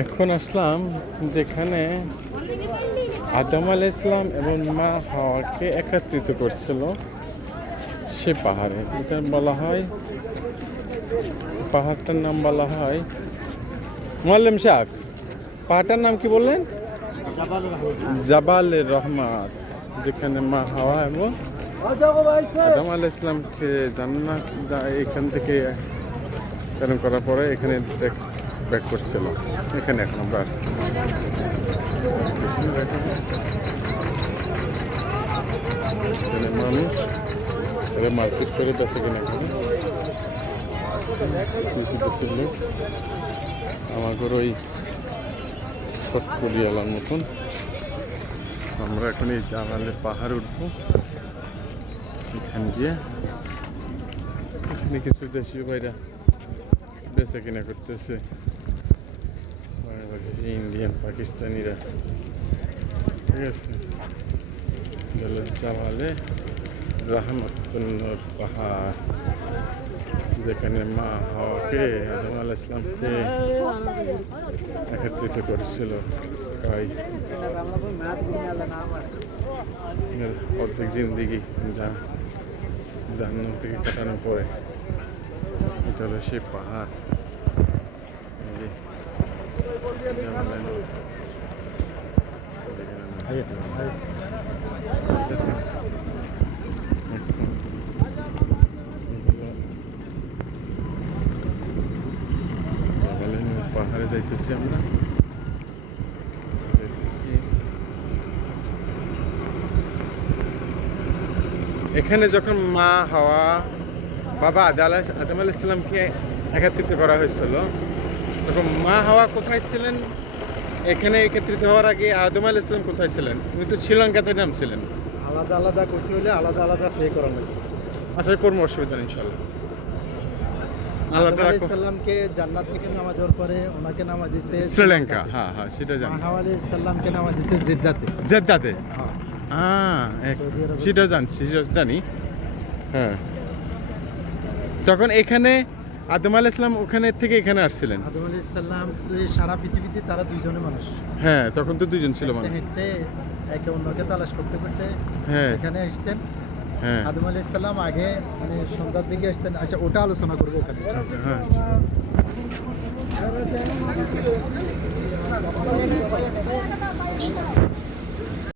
এখন আসলাম যেখানে আদম আলাইহিস সালাম এবং মা হাওয়াকে একত্রিত করছিল সে পাহাড়ে। এটা বলা হয়, পাহাড়টার নাম বলা হয় মুআল্লিম সাহেব, পাহাড়টার নাম কি বললেন? জাবাল রহমাত, যেখানে মা হাওয়া এবং আদম আলাইহিস সালামকে জান্নাত এখান থেকে প্রেরণ করার পরে এখানে ব্যাক করছিল। এখানে এখন আমরা আসছি। মানুষ মার্কেট করে বেঁচে কিনা ছিল আমাদের ওই সৎপুরিয়ালার মতন। আমরা এখন এই জানালে পাহাড় উঠবো। এখান গিয়ে এখানে কিছু দেশীয় ভাইরা বেচা কিনা করতেছে, ইন্ডিয়ান পাকিস্তানিরা। ঠিক আছে, জাবালে রাহমাতুন্নুর পাহাড়, যেখানে মা হাওয়াকে আদম আলাইহিস সালামকে একত্রিত করেছিল। তাই অর্ধেক জিন্দিগি জান্নাত থেকে কাটানোর পরে এটা হলো সেই পাহাড়। পাহাড়ে যাইতেছি আমরা, এখানে যখন মা হাওয়া বাবা আদম আলাইহিস সালামকে একত্রিত করা হয়েছিল, তখন মা হাওয়া কোথায় ছিলেন? এখানে একত্রিত হওয়ার আগে আদম আলাইহিস সালাম কোথায় ছিলেন? উনি তো শ্রীলঙ্কাতে নাম ছিলেন। আলাদা আলাদা করতে হলে আলাদা আলাদা ফে করা লাগবে। আচ্ছা, কোনো অসুবিধা নেই, ইনশাআল্লাহ। আদম আলাইহিস সালামকে জান্নাত থেকে নামা যাওয়ার পরে ওনাকে নামা দিয়েছে শ্রীলঙ্কা। হ্যাঁ হ্যাঁ, সেটা জানি। হাওয়া আলাইহিস সালামকে নামা দিয়েছে জেদ্দাতে। জেদ্দাতে, হ্যাঁ, সেটা জানি। হ্যাঁ, তখন এখানে আদম আলাইহিস সালাম ওখানে থেকে এখানে আসছিলেন। আদম আলাইহিস সালাম তো এই সারা পৃথিবীতে তারা দুইজনে মানুষ। হ্যাঁ, তখন তো দুইজন ছিল মানুষ। হেঁটে একে অন্যকে তালাশ করতে করতে এখানে আসছেন। হ্যাঁ, আদম আলাইহিস সালাম আগে মানে সন্ধ্যার দিকে আসতেন। আচ্ছা, ওটা আলোচনা করবো ওখানে। হ্যাঁ,